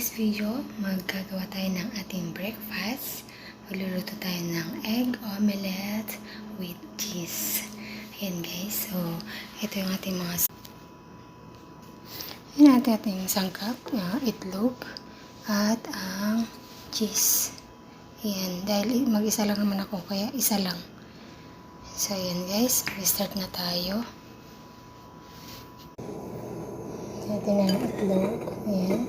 today's video, magagawa tayo ng ating breakfast. Magluluto tayo ng egg omelette with cheese. Ayan guys, so ito yung ating mga ating sangkap, itlog at ang cheese. Ayan, dahil mag-isa lang naman ako, kaya isa lang. So ayan guys, start na tayo. Natin ang itlog. Ayan.